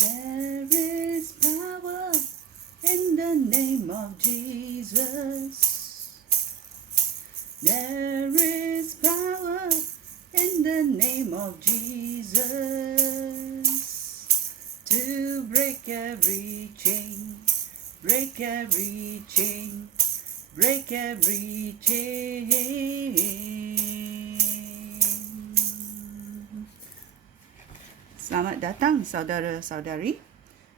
There is power in the name of Jesus. There is power in the name of Jesus to break every chain, break every chain, break every chain. Selamat datang saudara-saudari.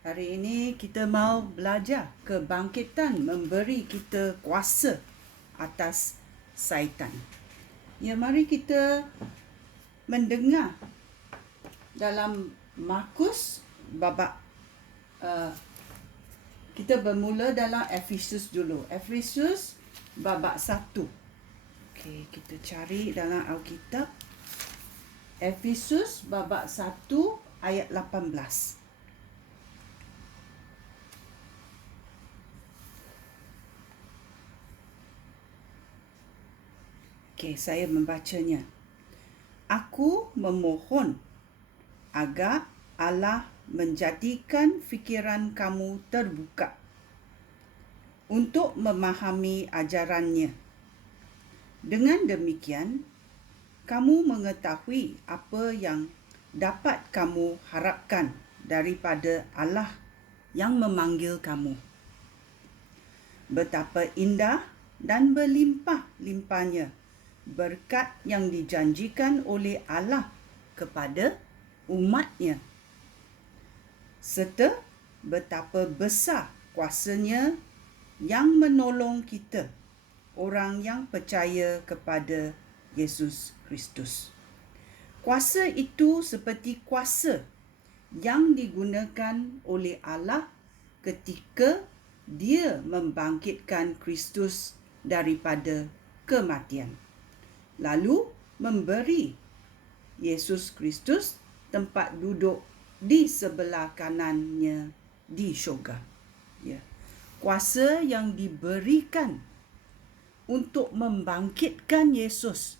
Hari ini kita mau belajar kebangkitan memberi kita kuasa atas syaitan. Ya, mari kita mendengar dalam Markus babak kita bermula dalam Efesus dulu. Efesus babak 1. Okey, kita cari dalam Alkitab. Efesus babak 1 ayat 18. Okey, saya membacanya. Aku memohon agar Allah menjadikan fikiran kamu terbuka untuk memahami ajarannya. Dengan demikian, kamu mengetahui apa yang dapat kamu harapkan daripada Allah yang memanggil kamu. Betapa indah dan berlimpah-limpahnya berkat yang dijanjikan oleh Allah kepada umatnya, serta betapa besar kuasanya yang menolong kita, orang yang percaya kepada Yesus Kristus. Kuasa itu seperti kuasa yang digunakan oleh Allah ketika Dia membangkitkan Kristus daripada kematian, lalu memberi Yesus Kristus tempat duduk di sebelah kanannya di syurga. Ya. Kuasa yang diberikan untuk membangkitkan Yesus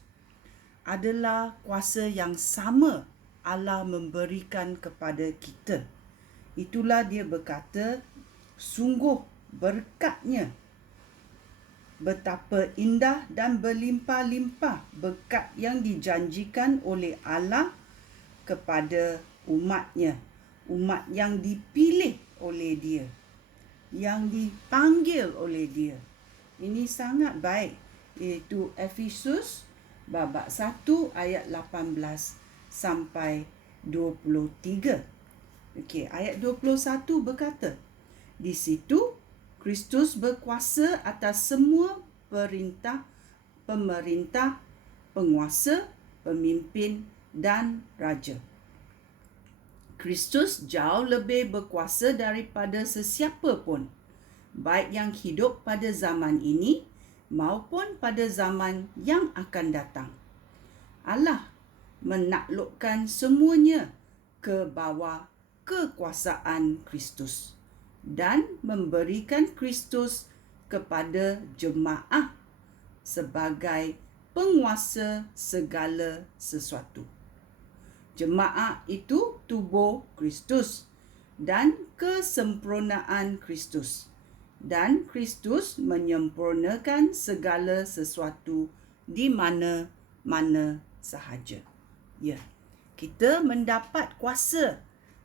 adalah kuasa yang sama Allah memberikan kepada kita. Itulah dia berkata, sungguh berkatnya, betapa indah dan berlimpah-limpah berkat yang dijanjikan oleh Allah kepada umatnya, umat yang dipilih oleh Dia, yang dipanggil oleh Dia. Ini sangat baik, iaitu Efesus babak 1 ayat 18 sampai 23. Okey, ayat 21 berkata, di situ Kristus berkuasa atas semua perintah, pemerintah, penguasa, pemimpin dan raja. Kristus jauh lebih berkuasa daripada sesiapa pun, baik yang hidup pada zaman ini maupun pada zaman yang akan datang. Allah menaklukkan semuanya ke bawah kekuasaan Kristus dan memberikan Kristus kepada jemaah sebagai penguasa segala sesuatu. Jemaah itu tubuh Kristus dan kesempurnaan Kristus. Dan Kristus menyempurnakan segala sesuatu di mana-mana sahaja. Ya, kita mendapat kuasa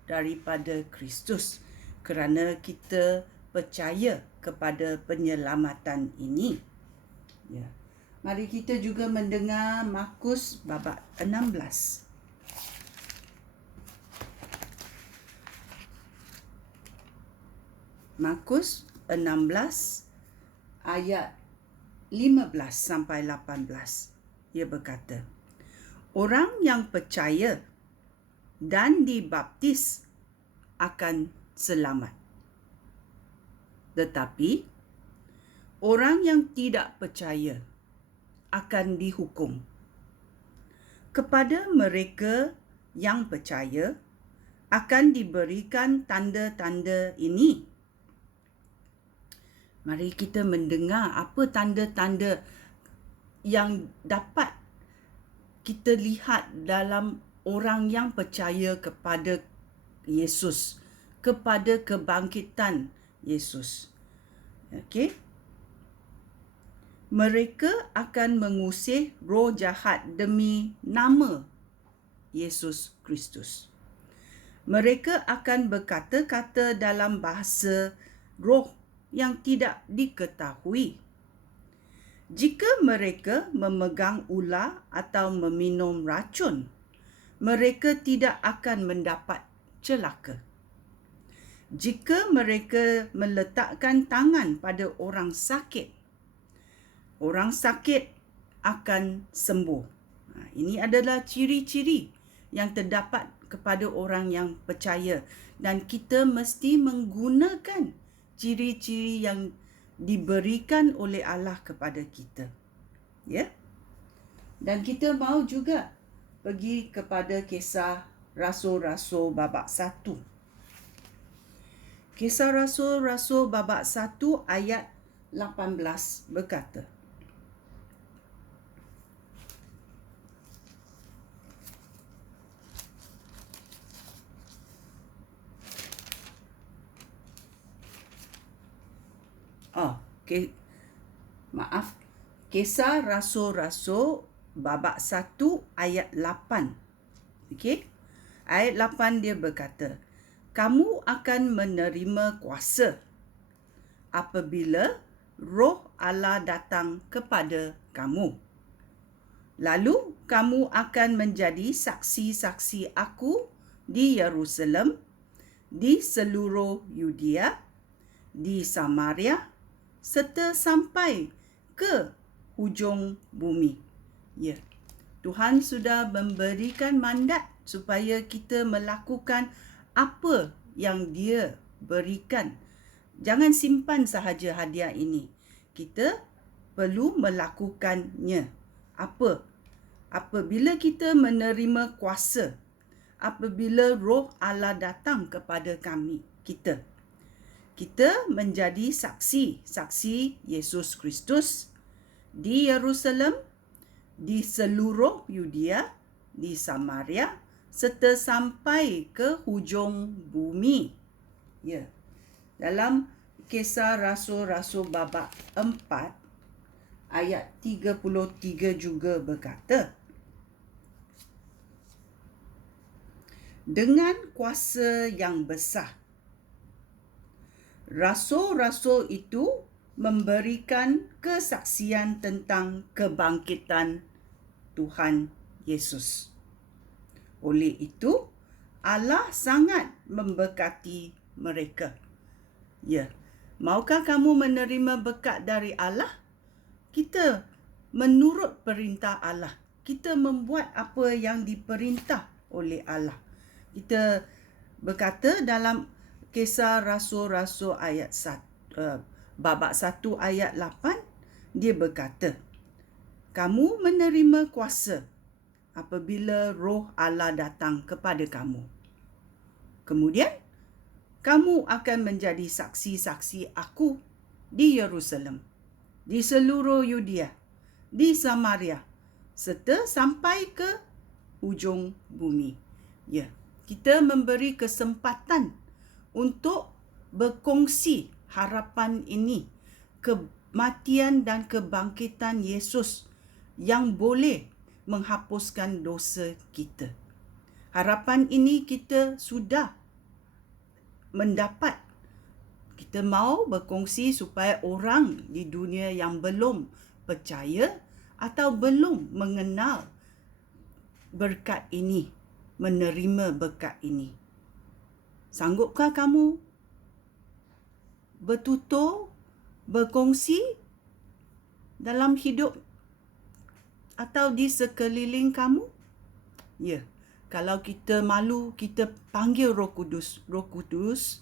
daripada Kristus kerana kita percaya kepada penyelamatan ini. Ya. Mari kita juga mendengar Markus babak 16. Markus 16 ayat 15 sampai 18. Ia berkata, orang yang percaya dan dibaptis akan selamat. Tetapi orang yang tidak percaya akan dihukum. Kepada mereka yang percaya akan diberikan tanda-tanda ini. Mari kita mendengar apa tanda-tanda yang dapat kita lihat dalam orang yang percaya kepada Yesus, kepada kebangkitan Yesus. Okey. Mereka akan mengusir roh jahat demi nama Yesus Kristus. Mereka akan berkata-kata dalam bahasa roh yang tidak diketahui. Jika mereka memegang ular atau meminum racun, mereka tidak akan mendapat celaka. Jika mereka meletakkan tangan pada orang sakit akan sembuh. Ini adalah ciri-ciri yang terdapat kepada orang yang percaya, dan kita mesti menggunakan ciri-ciri yang diberikan oleh Allah kepada kita. Ya. Dan kita mahu juga pergi kepada Kisah Rasul-Rasul babak 1. Kisah Rasul-Rasul babak 1 ayat 18 berkata, Kisah Rasul-Rasul babak 1 ayat 8. Okey. Ayat 8 dia berkata, kamu akan menerima kuasa apabila Roh Allah datang kepada kamu. Lalu kamu akan menjadi saksi-saksi aku di Yerusalem, di seluruh Yudea, di Samaria, serta sampai ke hujung bumi. Ya, Tuhan sudah memberikan mandat supaya kita melakukan apa yang Dia berikan. Jangan simpan sahaja hadiah ini. Kita perlu melakukannya. Apa? Apabila kita menerima kuasa, apabila Roh Allah datang kepada kita menjadi saksi Yesus Kristus di Yerusalem, di seluruh Yudea, di Samaria, serta sampai ke hujung bumi. Ya. Dalam Kisah Rasul-Rasul babak 4 ayat 33 juga berkata, dengan kuasa yang besar, rasul-rasul itu memberikan kesaksian tentang kebangkitan Tuhan Yesus. Oleh itu, Allah sangat memberkati mereka. Ya, maukah kamu menerima berkat dari Allah? Kita menurut perintah Allah. Kita membuat apa yang diperintah oleh Allah. Kita berkata dalam Kisah Rasul-Rasul ayat 1, babak 1 ayat 8, dia berkata, kamu menerima kuasa apabila Roh Allah datang kepada kamu. Kemudian, kamu akan menjadi saksi-saksi aku di Yerusalem, di seluruh Yudea, di Samaria, serta sampai ke hujung bumi. Ya, kita memberi kesempatan untuk berkongsi harapan ini, kematian dan kebangkitan Yesus yang boleh menghapuskan dosa kita. Harapan ini kita sudah mendapat. Kita mahu berkongsi supaya orang di dunia yang belum percaya atau belum mengenal berkat ini, menerima berkat ini. Sanggupkah kamu bertutur, berkongsi dalam hidup atau di sekeliling kamu? Ya, kalau kita malu, kita panggil Roh Kudus. Roh Kudus,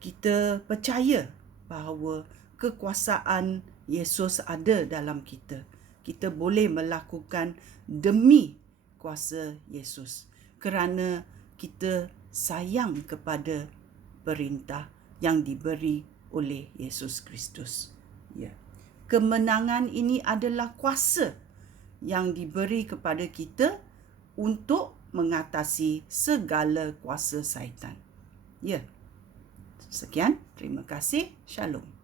kita percaya bahawa kekuasaan Yesus ada dalam kita. Kita boleh melakukan demi kuasa Yesus kerana kita sayang kepada perintah yang diberi oleh Yesus Kristus. Ya. Kemenangan ini adalah kuasa yang diberi kepada kita untuk mengatasi segala kuasa syaitan. Ya. Sekian, terima kasih. Shalom.